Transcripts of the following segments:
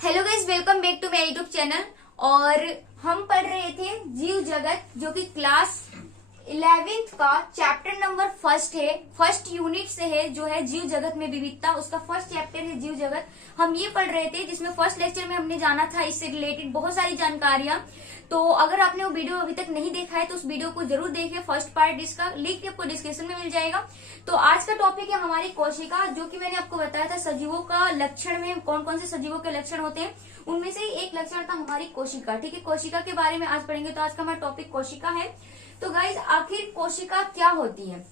Hello guys, welcome back to my YouTube channel. और हम पढ़ रहे थे जीव जगत, जो कि क्लास 11th का चैप्टर नंबर फर्स्ट है, फर्स्ट यूनिट से है, जो है जीव जगत में विविधता। उसका फर्स्ट चैप्टर है जीव जगत। हम ये पढ़ रहे थे, जिसमें फर्स्ट लेक्चर में हमने जाना था इससे रिलेटेड बहुत सारी जानकारियां। तो अगर आपने वो वीडियो अभी तक नहीं देखा है तो उस वीडियो को जरूर देखिए। फर्स्ट पार्ट इसका लिंक आपको डिस्क्रिप्शन में मिल जाएगा। तो आज का टॉपिक है हमारी कोशिका, जो कि मैंने आपको बताया था सजीवों का लक्षण में कौन कौन से सजीवों के लक्षण होते हैं, उनमें से एक लक्षण था हमारी कोशिका। ठीक है, कोशिका के बारे में आज पढ़ेंगे। तो आज का हमारा टॉपिक कोशिका है। तो गाइज, आखिर कोशिका क्या होती है?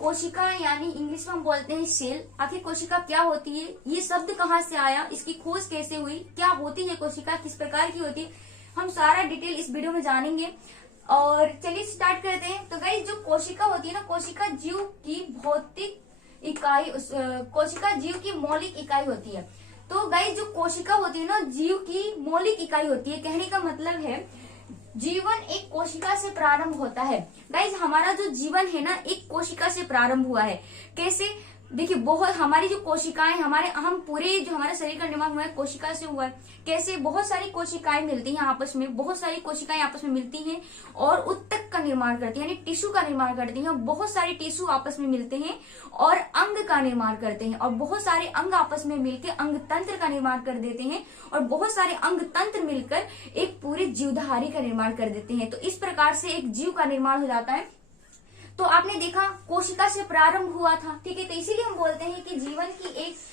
कोशिका यानी इंग्लिश में हम बोलते हैं सेल। आखिर कोशिका क्या होती है, ये शब्द कहाँ से आया, इसकी खोज कैसे हुई, क्या होती है कोशिका, किस प्रकार की होती है, हम सारा डिटेल इस वीडियो में जानेंगे। और चलिए स्टार्ट करते हैं। तो गाइज, जो कोशिका होती है ना, कोशिका जीव की भौतिक इकाई, कोशिका जीव की मौलिक इकाई होती है। तो गाइज, जो कोशिका होती है ना, जीव की मौलिक इकाई होती है। कहने का मतलब है जीवन एक कोशिका से प्रारंभ होता है। गाइज, हमारा जो जीवन है ना, एक कोशिका से प्रारंभ हुआ है। कैसे? देखिए, बहुत हमारी जो कोशिकाएं, हम पूरे जो हमारे शरीर का निर्माण हुआ है कोशिका से हुआ है। कैसे? बहुत सारी कोशिकाएं मिलती हैं आपस में, बहुत सारी कोशिकाएं आपस में मिलती हैं और उत्तक का निर्माण करती हैं, यानी टिश्यू का निर्माण करती हैं। बहुत सारे टिश्यू आपस में मिलते हैं और अंग का निर्माण करते हैं, और बहुत सारे अंग आपस में मिलकर अंग तंत्र का निर्माण कर देते हैं, और बहुत सारे अंग तंत्र मिलकर एक पूरे जीवधारी का निर्माण कर देते हैं। तो इस प्रकार से एक जीव का निर्माण हो जाता है। तो आपने देखा, कोशिका से प्रारंभ हुआ था। ठीक है, तो इसीलिए हम बोलते हैं कि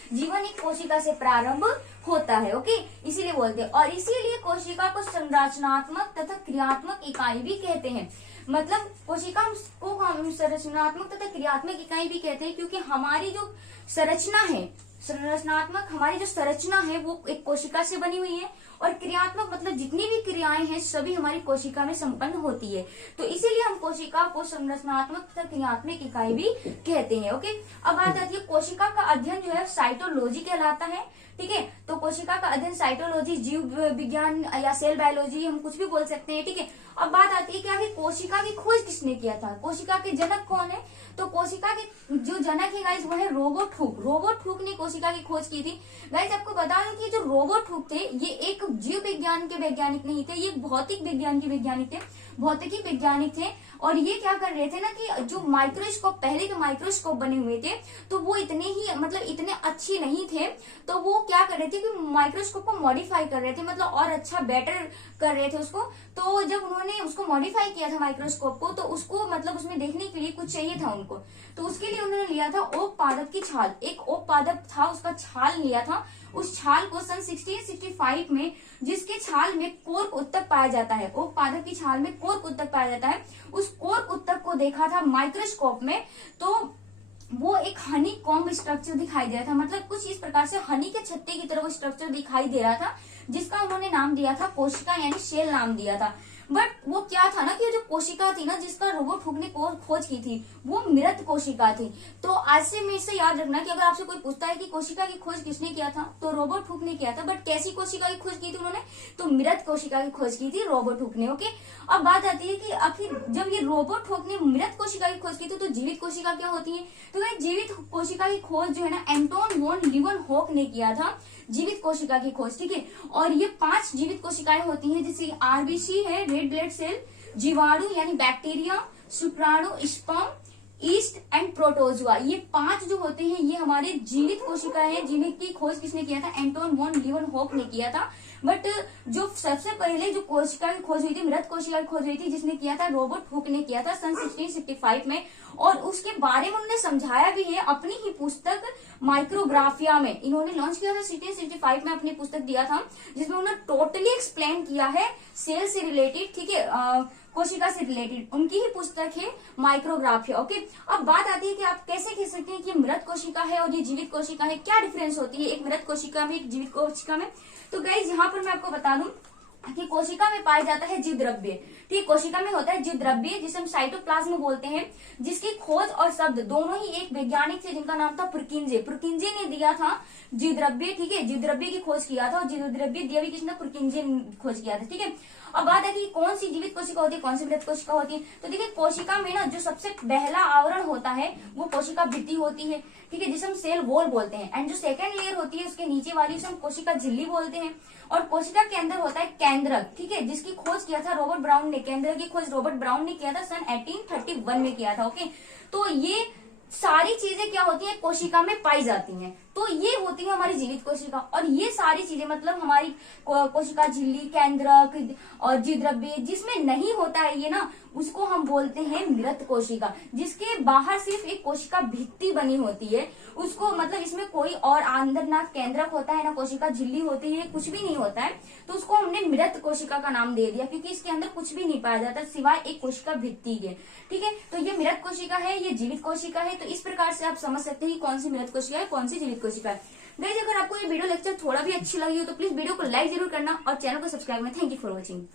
जीवन एक कोशिका से प्रारंभ होता है। ओके, इसीलिए बोलते हैं। और इसीलिए कोशिका को संरचनात्मक तथा क्रियात्मक इकाई भी कहते हैं। मतलब कोशिका को हम संरचनात्मक तथा क्रियात्मक इकाई भी कहते हैं, क्योंकि हमारी जो संरचना है, संरचनात्मक हमारी जो संरचना है वो एक कोशिका से बनी हुई है, और क्रियात्मक मतलब जितनी भी क्रियाएं हैं सभी हमारी कोशिका में संपन्न होती है। तो इसीलिए हम कोशिका को संरचनात्मक तथा क्रियात्मक इकाई भी कहते हैं। ओके, अब बात आती है कोशिका का अध्ययन जो है साइटोलॉजी कहलाता है। ठीक है, तो कोशिका का अध्ययन साइटोलॉजी, जीव विज्ञान या सेल बायोलॉजी, हम कुछ भी बोल सकते हैं। ठीक है, अब बात आती है कि आखिर कोशिका की खोज किसने किया था, कोशिका के जनक कौन है? तो कोशिका के जो जनक है गाइज, वो है रोबर्ट हुक। रोबर्ट हुक ने कोशिका की खोज की थी। गाइज, आपको बता दूं कि जो रोबर्ट हुक थे, ये एक जीव विज्ञान के वैज्ञानिक नहीं थे, ये भौतिक विज्ञान के वैज्ञानिक थे, भौतिकी वैज्ञानिक थे। और ये क्या कर रहे थे ना, कि जो माइक्रोस्कोप, पहले के माइक्रोस्कोप बने हुए थे, तो वो इतने अच्छे नहीं थे। तो वो क्या कर रहे थे कि माइक्रोस्कोप को मॉडिफाई कर रहे थे, मतलब और अच्छा बेटर कर रहे थे उसको। तो जब उन्होंने उसको मॉडिफाई किया था माइक्रोस्कोप को, तो उसको मतलब उसमें देखने के लिए कुछ चाहिए था उनको। तो उसके लिए उन्होंने लिया था ओक पादप की छाल। एक ओक पादप था, उसका छाल लिया था। उस छाल को सन 1665 में, जिसके छाल में कोर्क उत्तक पाया जाता है, ओक पादप की छाल में कोर्क उत्तक पाया जाता है, उस कोर्क उत्तक को देखा था माइक्रोस्कोप में। तो वो एक हनी कॉम्ब स्ट्रक्चर दिखाई दे रहा था, मतलब कुछ इस प्रकार से हनी के छत्ते की तरह वो स्ट्रक्चर दिखाई दे रहा था, जिसका उन्होंने नाम दिया था कोशिका, यानी सेल नाम दिया था। बट वो क्या था ना, कि जो कोशिका थी ना, जिसका रोबर्ट हुक ने खोज की थी, वो मृत कोशिका थी। तो आज से मेरे से याद रखना कि अगर आपसे कोई पूछता है कि कोशिका की खोज किसने किया था, तो रोबर्ट हुक ने किया था। बट कैसी कोशिका की खोज की थी उन्होंने? तो मृत कोशिका की खोज की थी रोबर्ट हुक ने। ओके, अब बात आती है कि आखिर जब ये रोबर्ट हुक ने मृत कोशिका की खोज की थी, तो जीवित कोशिका क्या होती है? तो जीवित कोशिका की खोज जो है ना, एंटोन वॉन लीवनहोक ने किया था, जीवित कोशिका की खोज। ठीक है, और ये 5 जीवित कोशिकाएं होती हैं, जैसे आरबीसी है, रेड ब्लड सेल, जीवाणु यानी बैक्टीरिया, शुक्राणु, स्पर्म, ईस्ट एंड प्रोटोजुआ। ये 5 जो होते हैं ये हमारे जीवित कोशिकाएं हैं, जिनकी खोज किसने किया था? एंटोन वॉन लीवनहोक ने किया था। बट जो सबसे पहले जो कोशिका की खोज हुई थी, मृत कोशिका की खोज हुई थी, जिसने किया था? रोबर्ट हुक ने किया था सन 1665 में। और उसके बारे में उन्होंने समझाया भी है अपनी ही पुस्तक माइक्रोग्राफिया में। इन्होंने लॉन्च किया था 1665 में, अपनी पुस्तक दिया था, जिसमें उन्होंने टोटली एक्सप्लेन किया है सेल से रिलेटेड। ठीक है, कोशिका से रिलेटेड उनकी ही पुस्तक है माइक्रोग्राफिया। ओके, अब बात आती है कि आप कैसे कह सकते हैं कि मृत कोशिका है और ये जीवित कोशिका है, क्या डिफरेंस होती है एक मृत कोशिका में, एक जीवित कोशिका में? तो गाइज, यहाँ पर मैं आपको बता दूं, कि कोशिका में पाया जाता है जीव द्रव्य। ठीक, कोशिका में होता है जीव द्रव्य जिसे हम साइटोप्लाज्म बोलते हैं, जिसकी खोज और शब्द दोनों ही एक वैज्ञानिक थे जिनका नाम था पुरकिंजे। पुरकिंजे ने दिया था जीव द्रव्य। ठीक है, जीव द्रव्य की खोज किया था और जीव द्रव्य दिया भी किसने? पुरकिंजे ने खोज किया था। ठीक है, अब बात है कि कौन सी जीवित कोशिका होती है, कौन सी मृत कोशिका होती है। तो देखिए, कोशिका में ना जो सबसे पहला आवरण होता है वो कोशिका भित्ति होती है। ठीक है, जिसे हम सेल वॉल बोलते हैं। एंड जो सेकंड लेयर होती है उसके नीचे वाली उसे हम कोशिका झिल्ली बोलते हैं। और कोशिका के अंदर होता है केंद्रक। ठीक है, जिसकी खोज किया था रॉबर्ट ब्राउन ने। केंद्रक की खोज रॉबर्ट ब्राउन ने किया था सन 1831 में किया था। ओके, तो ये सारी चीजें क्या होती है? कोशिका में पाई जाती हैं। तो ये होती है हमारी जीवित कोशिका। और ये सारी चीजें मतलब हमारी कोशिका झिल्ली, केंद्रक और जीव द्रव्य जिसमें नहीं होता है ये ना, उसको हम बोलते हैं मृत कोशिका। जिसके बाहर सिर्फ एक कोशिका भित्ति बनी होती है, उसको मतलब इसमें कोई और अंदर ना केंद्रक होता है ना कोशिका झिल्ली होती है, कुछ भी नहीं होता है, तो उसको हमने मृत कोशिका का नाम दे दिया क्योंकि इसके अंदर कुछ भी नहीं पाया जाता सिवाय एक कोशिका भित्ति के। ठीक है, तो ये मृत कोशिका है, ये जीवित कोशिका है। तो इस प्रकार से आप समझ सकते हैं कि कौन सी मृत कोशिका है, कौन सी जीवित कोशिका है। गाइस, अगर आपको ये वीडियो लेक्चर थोड़ा भी अच्छी लगी हो तो प्लीज वीडियो को लाइक जरूर करना और चैनल को सब्सक्राइब करना। Thank you for watching.